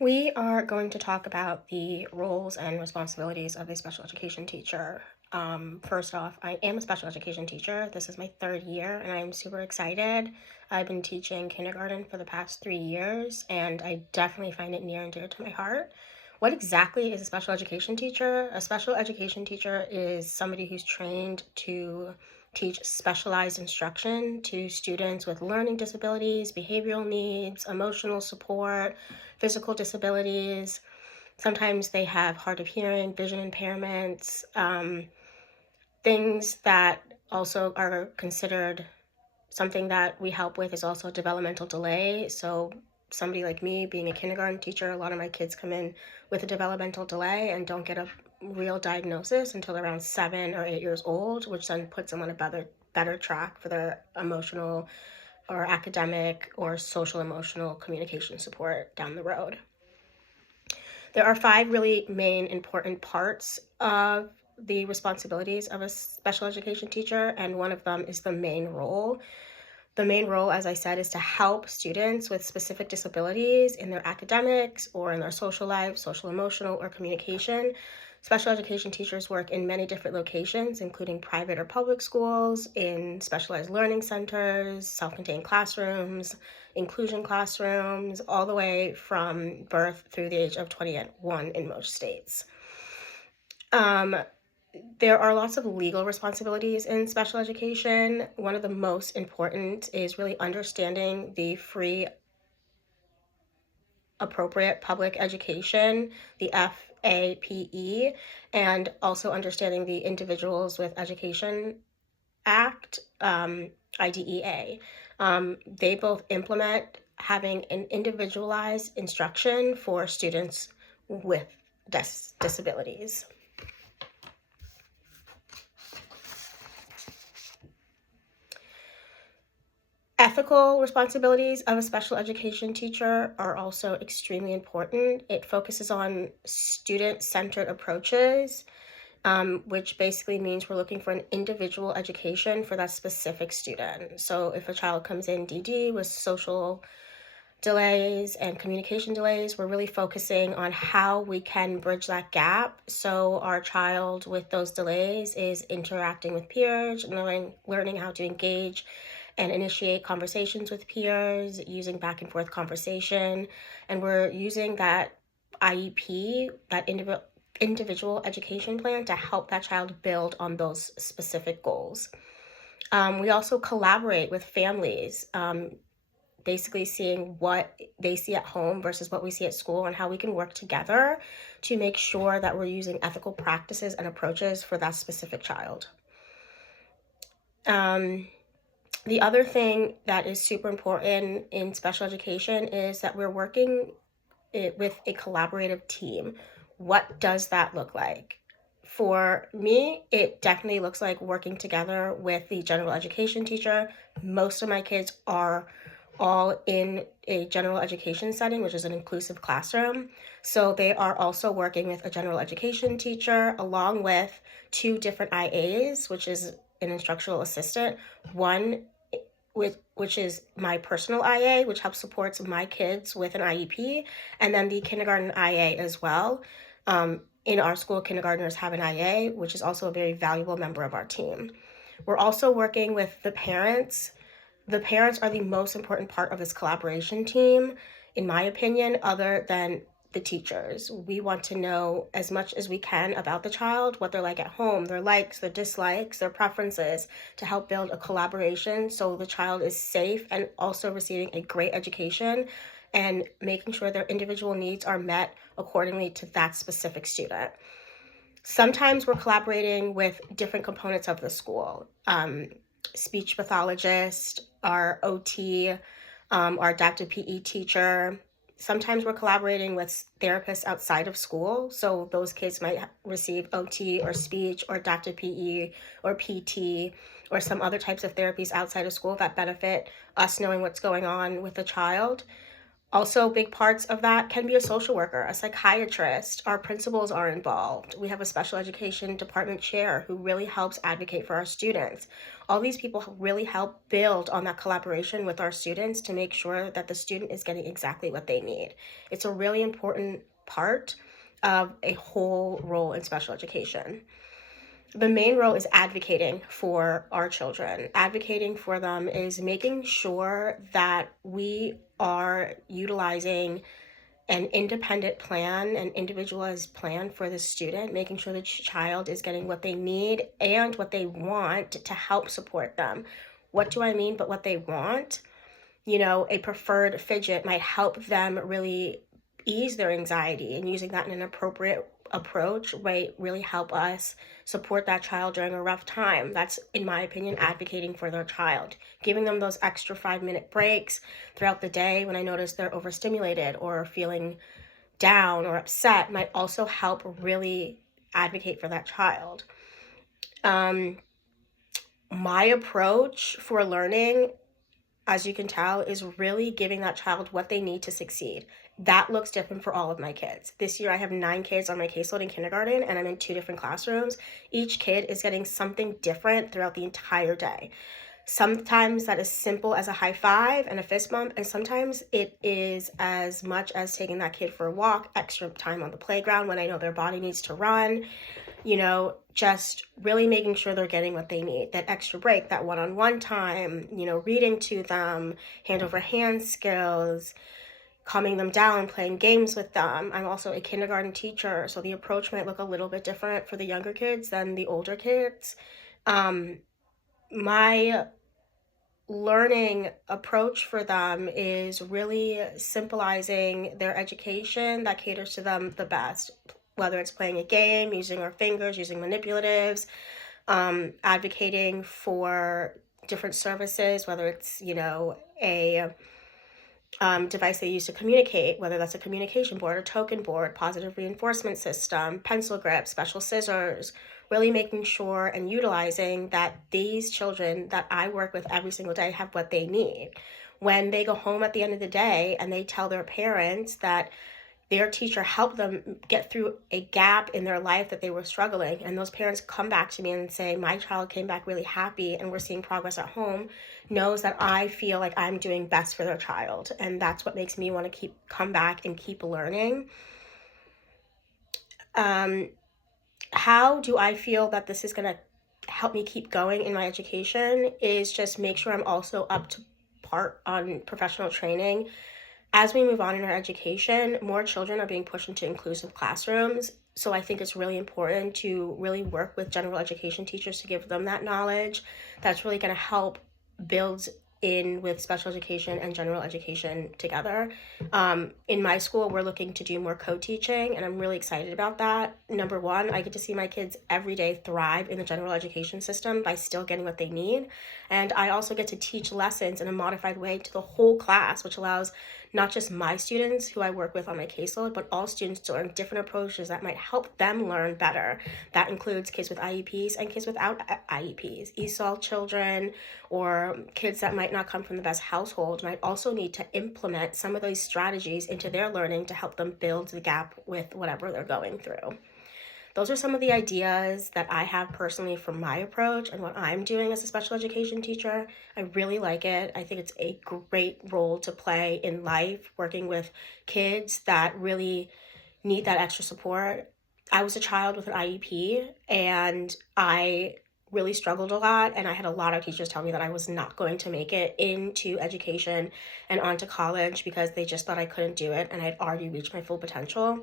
We are going to talk about the roles and responsibilities of a special education teacher. First off, I am a special education teacher. This is my third year, and I'm super excited. I've been teaching kindergarten for the past 3 years, and I definitely find it near and dear to my heart. What exactly is a special education teacher? A special education teacher is somebody who's trained to teach specialized instruction to students with learning disabilities, behavioral needs, emotional support, physical disabilities. Sometimes they have hard of hearing, vision impairments, things that also are considered something that we help with is also developmental delay. So somebody like me being a kindergarten teacher, a lot of my kids come in with a developmental delay and don't get a real diagnosis until around 7 or 8 years old, which then puts them on a better track for their emotional or academic or social emotional communication support down the road. There are 5 really main important parts of the responsibilities of a special education teacher, and one of them is the main role. The main role, as I said, is to help students with specific disabilities in their academics or in their social life, social, emotional, or communication. Special education teachers work in many different locations, including private or public schools, in specialized learning centers, self-contained classrooms, inclusion classrooms, all the way from birth through the age of 21 in most states. There are lots of legal responsibilities in special education. One of the most important is really understanding the free, appropriate public education, the FAPE, and also understanding the Individuals with Education Act, IDEA. They both implement having an individualized instruction for students with disabilities. Ethical responsibilities of a special education teacher are also extremely important. It focuses on student-centered approaches, which basically means we're looking for an individual education for that specific student. So if a child comes in DD with social delays and communication delays, we're really focusing on how we can bridge that gap so our child with those delays is interacting with peers and learning how to engage and initiate conversations with peers, using back and forth conversation. And we're using that IEP, that individual education plan, to help that child build on those specific goals. We also collaborate with families, basically seeing what they see at home versus what we see at school and how we can work together to make sure that we're using ethical practices and approaches for that specific child. The other thing that is super important in special education is that we're working with a collaborative team. What does that look like? For me, it definitely looks like working together with the general education teacher. Most of my kids are all in a general education setting, which is an inclusive classroom. So they are also working with a general education teacher along with 2 different IAs, which is an instructional assistant. One which is my personal IA, which helps supports my kids with an IEP, and then the kindergarten IA as well. In our school, kindergartners have an IA, which is also a very valuable member of our team. We're also working with the parents. The parents are the most important part of this collaboration team, in my opinion, other than the teachers. We want to know as much as we can about the child, what they're like at home, their likes, their dislikes, their preferences, to help build a collaboration so the child is safe and also receiving a great education and making sure their individual needs are met accordingly to that specific student. Sometimes we're collaborating with different components of the school. Speech pathologist, our OT, our adaptive PE teacher. Sometimes we're collaborating with therapists outside of school. So those kids might receive OT or speech or adaptive PE or PT or some other types of therapies outside of school that benefit us knowing what's going on with the child. Also, big parts of that can be a social worker, a psychiatrist. Our principals are involved. We have a special education department chair who really helps advocate for our students. All these people really help build on that collaboration with our students to make sure that the student is getting exactly what they need. It's a really important part of a whole role in special education. The main role is advocating for our children. Advocating for them is making sure that we are utilizing an independent plan, an individualized plan for the student, making sure the child is getting what they need and what they want to help support them. What do I mean? But what they want? A preferred fidget might help them really ease their anxiety, and using that in an appropriate approach might really help us support that child during a rough time. That's, in my opinion, advocating for their child. Giving them those extra 5-minute breaks throughout the day when I notice they're overstimulated or feeling down or upset might also help really advocate for that child. My approach for learning, as you can tell, is really giving that child what they need to succeed. That looks different for all of my kids. This year I have 9 kids on my caseload in kindergarten, and I'm in 2 different classrooms. Each kid is getting something different throughout the entire day. Sometimes that is simple as a high five and a fist bump, and sometimes it is as much as taking that kid for a walk, extra time on the playground when I know their body needs to run, just really making sure they're getting what they need, that extra break, that one-on-one time, reading to them, hand over hand skills, calming them down, playing games with them. I'm also a kindergarten teacher, so the approach might look a little bit different for the younger kids than the older kids. My learning approach for them is really simplifying their education that caters to them the best, whether it's playing a game, using our fingers, using manipulatives, advocating for different services, whether it's, a device they use to communicate, whether that's a communication board, a token board, positive reinforcement system, pencil grip, special scissors, really making sure and utilizing that these children that I work with every single day have what they need. When they go home at the end of the day and they tell their parents that their teacher helped them get through a gap in their life that they were struggling, and those parents come back to me and say, my child came back really happy and we're seeing progress at home, knows that I feel like I'm doing best for their child. And that's what makes me want to come back and keep learning. How do I feel that this is going to help me keep going in my education is just make sure I'm also up to part on professional training. As we move on in our education, more children are being pushed into inclusive classrooms. So I think it's really important to really work with general education teachers to give them that knowledge. That's really going to help build in with special education and general education together. In my school, we're looking to do more co-teaching, and I'm really excited about that. Number one, I get to see my kids every day thrive in the general education system by still getting what they need. And I also get to teach lessons in a modified way to the whole class, which allows not just my students who I work with on my caseload, but all students to learn different approaches that might help them learn better. That includes kids with IEPs and kids without IEPs. ESOL children or kids that might not come from the best household might also need to implement some of those strategies into their learning to help them build the gap with whatever they're going through. Those are some of the ideas that I have personally from my approach and what I'm doing as a special education teacher. I really like it. I think it's a great role to play in life, working with kids that really need that extra support. I was a child with an IEP, and I really struggled a lot, and I had a lot of teachers tell me that I was not going to make it into education and onto college because they just thought I couldn't do it, and I'd already reached my full potential.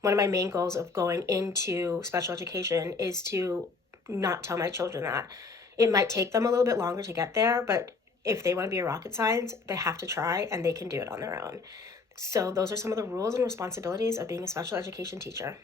One of my main goals of going into special education is to not tell my children that. It might take them a little bit longer to get there, but if they want to be a rocket science, they have to try, and they can do it on their own. So those are some of the rules and responsibilities of being a special education teacher.